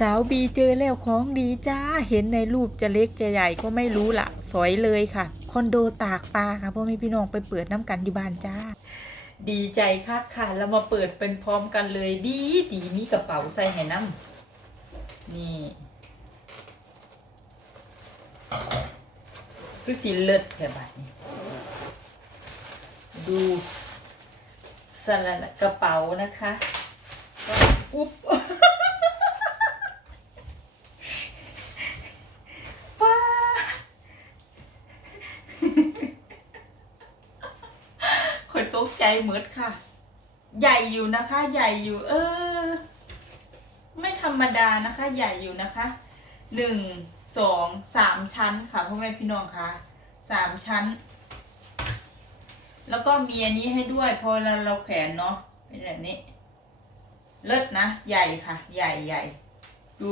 สาวบีเจอแล้วของดีจ้า เห็นในรูปจะเล็กจะใหญ่ก็ไม่รู้ละสวยเลยค่ะ คอนโดตากปลาค่ะพ่อแม่พี่น้องไปเปิดน้ำกันอยู่บ้านจ้า ดีใจคักค่ะ แล้วมาเปิดเป็นพร้อมกันเลย ดีดีมีกระเป๋าใส่ให้น้ำนี่ คือสีเลิศแค่บัดนี้ ดูสลัดกระเป๋านะคะก็อุ๊บ ป้า คอยตกใจเหมือดค่ะ ใหญ่อยู่นะคะ ใหญ่อยู่ เออ ไม่ธรรมดานะคะ ใหญ่อยู่นะคะหนึ่งสองสามชั้นค่ะพ่อแม่พี่น้องคะสามชั้น แล้วก็มีอันนี้ให้ด้วยพอเราเราแขวนเนาะเป็นแบบนี้ เลิศนะ ใหญ่ค่ะ ใหญ่ใหญ่